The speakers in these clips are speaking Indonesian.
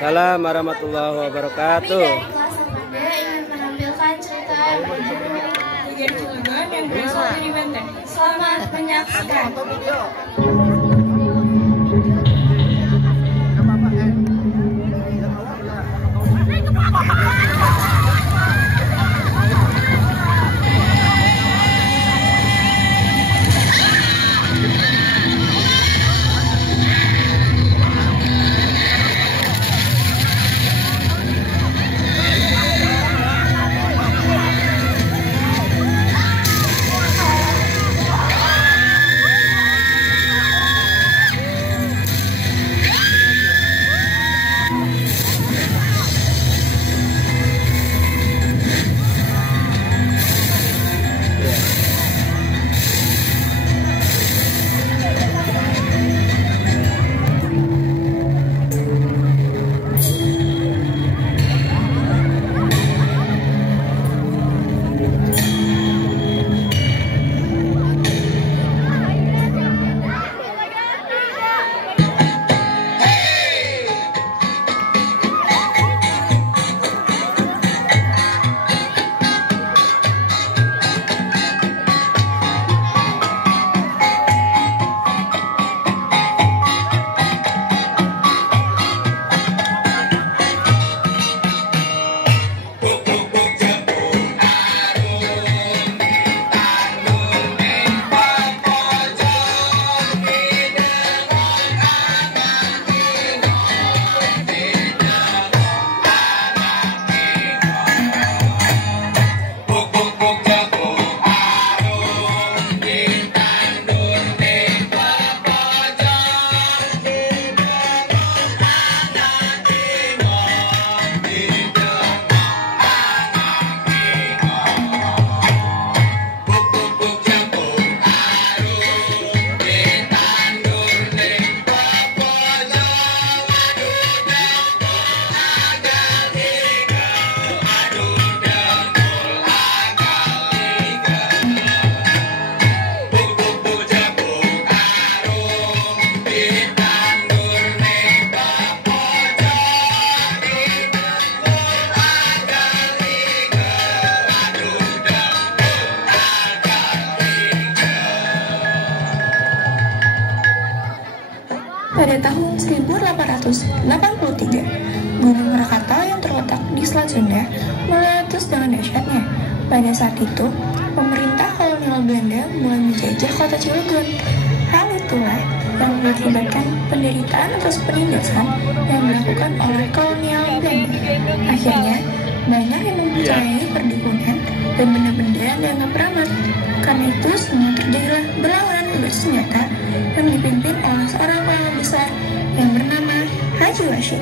Waalaikumsalam warahmatullahi wabarakatuh. Kami dari kelas 1B ingin menampilkan cerita Tiger Cilegon yang berasal dari Menteng. Selamat menyaksikan. Pada tahun 1883, Gunung Krakatau yang terletak di Selat Sunda meletus dengan dahsyatnya. Pada saat itu, pemerintah kolonial Belanda mulai menjajah kota Cilegon. Hal itulah yang mengakibatkan penderitaan atas penindasan yang dilakukan oleh kolonial Belanda. Akhirnya, banyak yang mempercayai perdukunan dan benda-benda yang dianggap keramat. Karena itu, semua terjadilah berlawanan bersenjata yang dipimpin oleh seorang pahlawan besar yang bernama Haji Washid.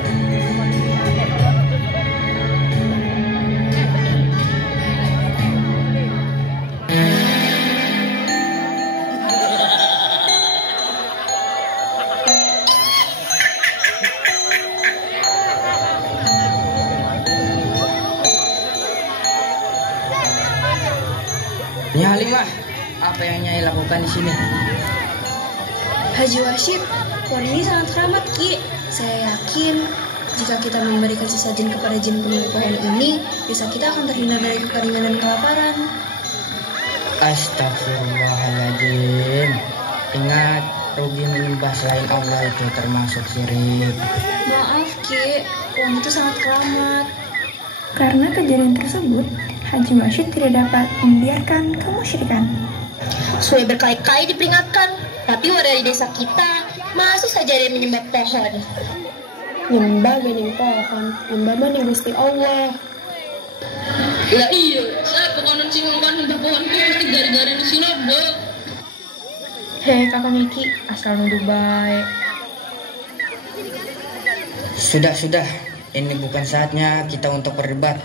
Nyai Halimah, apa yang Nyai lakukan di sini? Haji Washid, pohon ini sangat keramat, Ki. Saya yakin jika kita memberikan sesajen kepada jin pemilik pohon ini, desa kita akan terhindar dari kekeringan dan kelaparan. Astagfirullahaladzim. Ingat, rugi menyembah selain Allah itu termasuk syirik. Maaf, Ki. Pohon itu sangat keramat. Karena kejadian tersebut, Haji Washid tidak dapat membiarkan kemusyrikan. Sudah berkali-kali diperingatkan, tapi warga di desa kita masih saja ada yang menyembah pohon. Nyembah bening pohon, nyembah bening Gusti Allah. Lah iya, saya bukan singungkan nyembah pohon itu mesti gara-gara di sini, Bu. Hei kakak Miki, asal nuduh baik. Sudah. Ini bukan saatnya kita untuk berdebat.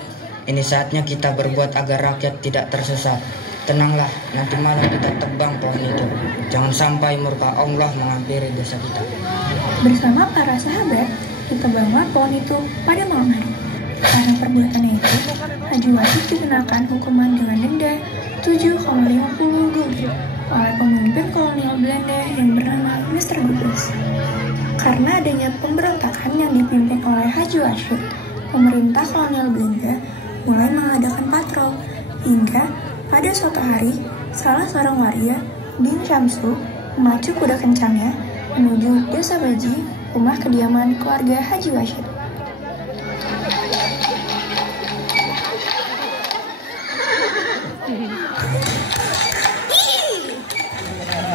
Ini saatnya kita berbuat agar rakyat tidak tersesat. Tenanglah, nanti malam kita tebang pohon itu. Jangan sampai murka Allah menghampiri desa kita. Bersama para sahabat, kita bawa pohon itu pada malam hari. Karena perbuatannya itu, Haji Washid dikenakan hukuman dengan denda 7,50 gulden oleh pemimpin kolonial Belanda yang bernama Mr. Douglas. Karena adanya pemberontakan yang dipimpin oleh Haji Haji Rashid, pemerintah kolonial Belanda mulai mengadakan patrol hingga pada suatu hari salah seorang waria, Din Syamsu, memacu kuda kencangnya menuju desa Baji, rumah kediaman keluarga Haji Rashid.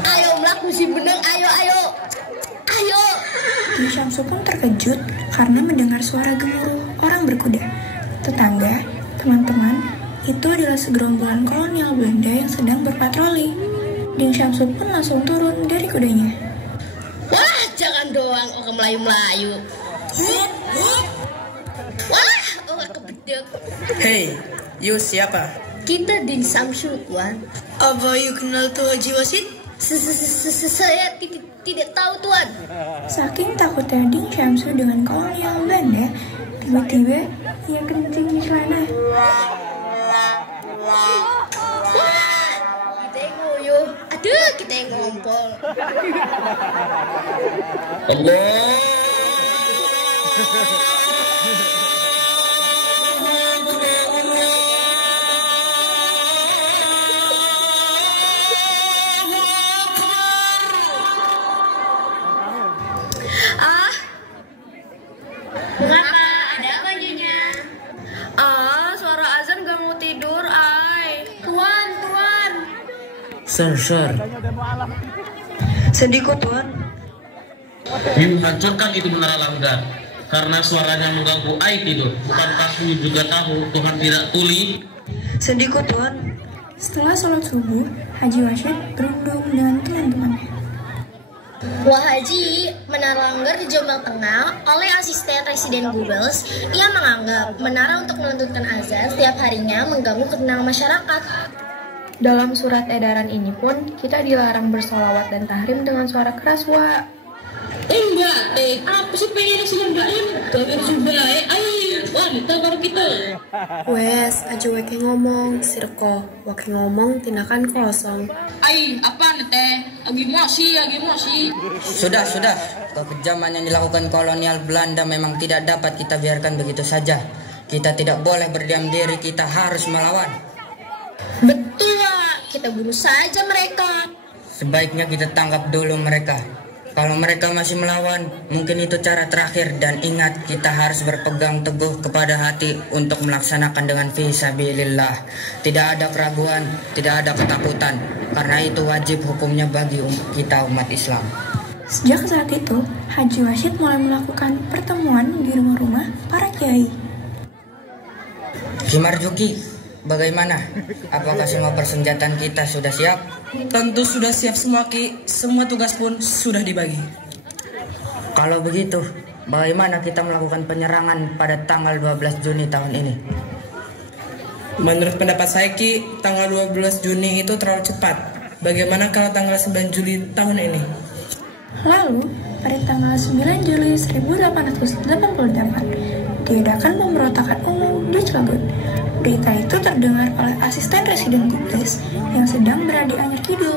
Ayo melaku si benang, ayo. Din Syamsu pun terkejut karena mendengar suara gemuruh orang berkuda. Tetangga, teman-teman, itu adalah segerombolan kolonial Belanda yang sedang berpatroli. Din Syamsu pun langsung turun dari kudanya. Wah, jangan doang orang Melayu-Melayu. Wah, orang kebedek. Hei, you siapa? Kita Din Syamsu, Tuan. Apa you kenal tuh Haji Rashid? Saya tidak tahu, Tuan. Saking takutnya Din Syamsu dengan kolonial Belanda, tiba-tiba ia kencing di celana. Kita yang nguyuh. Aduh, kita yang ngompol. Mengapa? Ada apa Nyonya? Suara azan gak mau tidur, ay. Tuan. Sir. Sedih kok, Tuan. You hancurkan itu menara langgar karena suaranya mengganggu ai tidur. Bukankah you juga tahu Tuhan tidak tuli? Sedih kok, Tuan. Setelah sholat subuh, Haji Rashid berundung dengan teman-temannya. Wah Haji, menara langgar di Jombang Tengah oleh asisten Residen Goebbels. Ia menganggap menara untuk melantunkan azan setiap harinya mengganggu ketenangan masyarakat. Dalam surat edaran ini pun, kita dilarang bersolawat dan tahrim dengan suara keras, Wak. Enggak, apa sih pengen sih enggaknya? Kalian sudah, ayo, wanita baru kita. Wes, aja wake ngomong, sirko. Wake ngomong, tindakan kosong. Ay, apa nih teh? Lagi emosi. Sudah. Kekejaman yang dilakukan kolonial Belanda memang tidak dapat kita biarkan begitu saja. Kita tidak boleh berdiam diri, kita harus melawan. Betul, Wak. Kita bunuh saja mereka. Sebaiknya kita tangkap dulu mereka. Kalau mereka masih melawan, mungkin itu cara terakhir. Dan ingat, kita harus berpegang teguh kepada hati untuk melaksanakan dengan fisabilillah. Tidak ada keraguan, tidak ada ketakutan, karena itu wajib hukumnya bagi kita umat Islam. Sejak saat itu, Haji Rashid mulai melakukan pertemuan di rumah-rumah para kiai. Ki Marzuki, bagaimana? Apakah semua persenjataan kita sudah siap? Tentu sudah siap semua, Ki. Semua tugas pun sudah dibagi. Kalau begitu, bagaimana kita melakukan penyerangan pada tanggal 12 Juni tahun ini? Menurut pendapat saya, Ki, tanggal 12 Juni itu terlalu cepat. Bagaimana kalau tanggal 9 Juli tahun ini? Lalu, pada tanggal 9 Juli 1888, diadakan pemberontakan umum di Cilegon. Berita itu terdengar oleh asisten Residen Goebbels yang sedang berada di Anyar Kidul.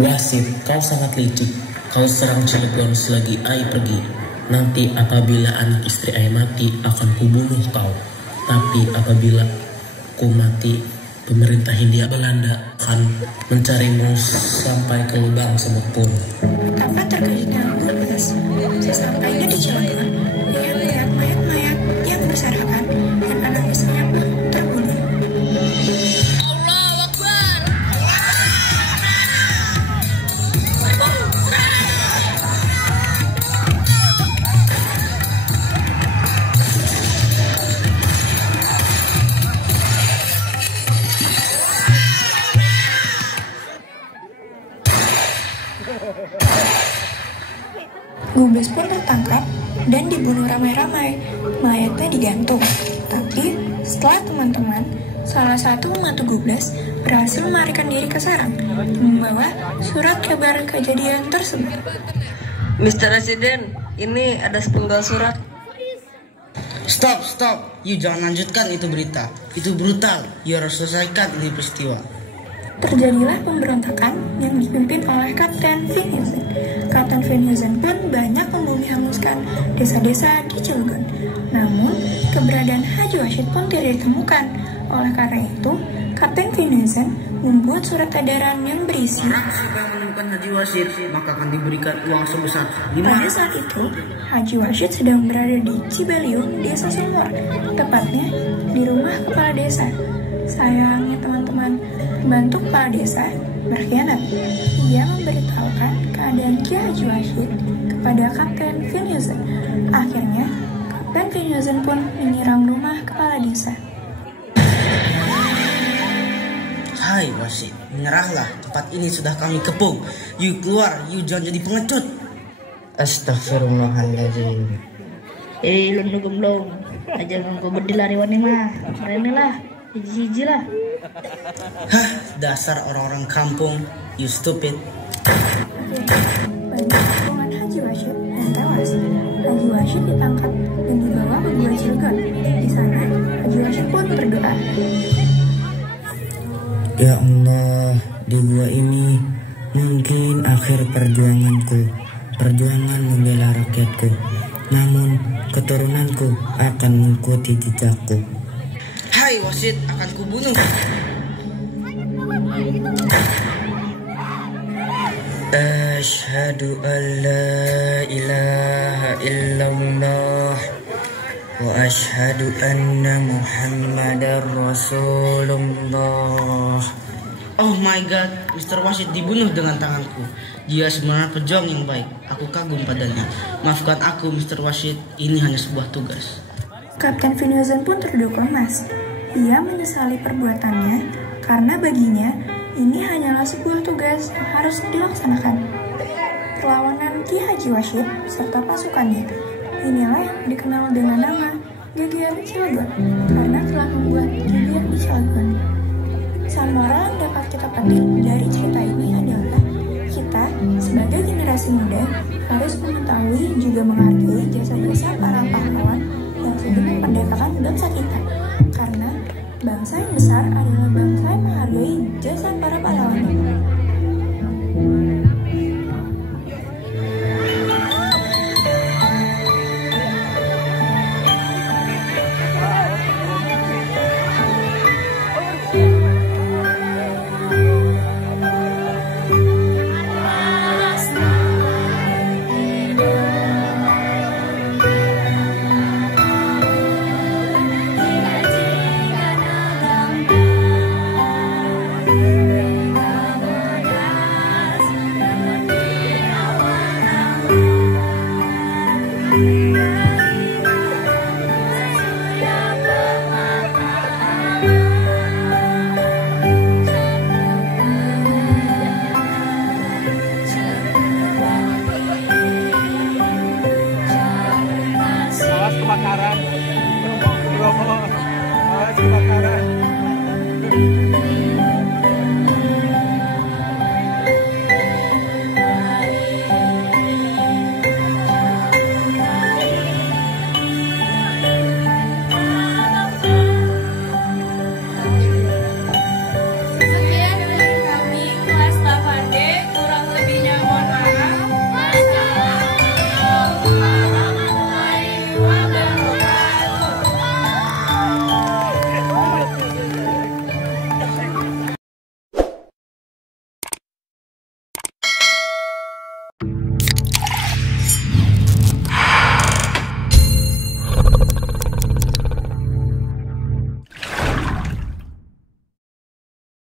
Wasit, kau sangat licik. Kau serang Cilegon selagi ai pergi. Nanti apabila anak istri ai mati, akan kubunuh kau. Tapi apabila ku mati, pemerintah Hindia Belanda akan mencarimu sampai ke lubang semut pun. Betapa terkejutnya Goebbels. Sesampainya di Cilegon, ia melihat mayat-mayat yang berserakan dan anak istrinya pun terbunuh. Allahu Akbar. Goebbels pun tertangkap dan dibunuh ramai-ramai. Mayatnya digantung. Tapi setelah teman-teman, salah satu pembantu Goebbels berhasil melarikan diri ke sarang dan membawa surat kabar kejadian tersebut. Mr. Residen, ini ada sepenggal surat. Stop. You jangan lanjutkan itu berita. Itu brutal. You harus selesaikan ini peristiwa. Terjadilah pemberontakan yang dipimpin oleh Kapten Van Heusen. Kapten Van Heusen pun banyak membumi hanguskan membersihkan desa-desa di Cilegon. Namun, keberadaan Haji Washid pun tidak ditemukan. Oleh karena itu, Kapten Finnegan membuat surat edaran yang berisi, jika menemukan Haji Washid, maka akan diberikan uang sebesar 5. Pada saat itu, Haji Washid sedang berada di Cibaliung, Desa Sumur, tepatnya di rumah kepala desa. Sayangnya teman-teman, pembantu kepala desa berkhianat. Ia memberitahukan keadaan Ki Haji Washid kepada Kapten Finnegan. Akhirnya, Kapten Finnegan pun menyerang rumah kepala desa. Hai Washid, menyerahlah, tempat ini sudah kami kepung. You keluar, you jangan jadi pengecut. Astagfirullahaladzim. Lu gemblong, aja gue berdilari wani mah, keren lah, hiji-hiji lah. Hah, dasar orang-orang kampung, you stupid. Banyak hubungan Haji Washid yang tewas. Haji Washid ditangkap dan dibawa ke Gua Cilegon. Di sana, Haji Washid pun berdoa. Ya Allah, di gua ini mungkin akhir perjuanganku, perjuangan membela rakyatku. Namun keturunanku akan mengikuti jejakku. Hai Washid, akan kubunuh. Asyhadu an la ilaha illallah wa asyhadu anna Muhammadar Rasulullah. Oh my god, Mr. Washid dibunuh dengan tanganku. Dia sebenarnya pejuang yang baik. Aku kagum padanya. Maafkan aku, Mr. Washid. Ini hanya sebuah tugas. Kapten Finnegan pun terdukung emas. Ia menyesali perbuatannya karena baginya ini hanyalah sebuah tugas yang harus dilaksanakan. Perlawanan Ki Haji Washid serta pasukannya inilah yang dikenal dengan nama Geger Cilegon karena telah membuat geger di Cilegon. Pesan moral yang dapat kita petik dari cerita ini adalah kita sebagai generasi muda harus mengetahui juga menghargai jasa-jasa para pahlawan yang sudah memerdekakan bangsa kita. Karena bangsa yang besar adalah bangsa yang menghargai jasa para pahlawan.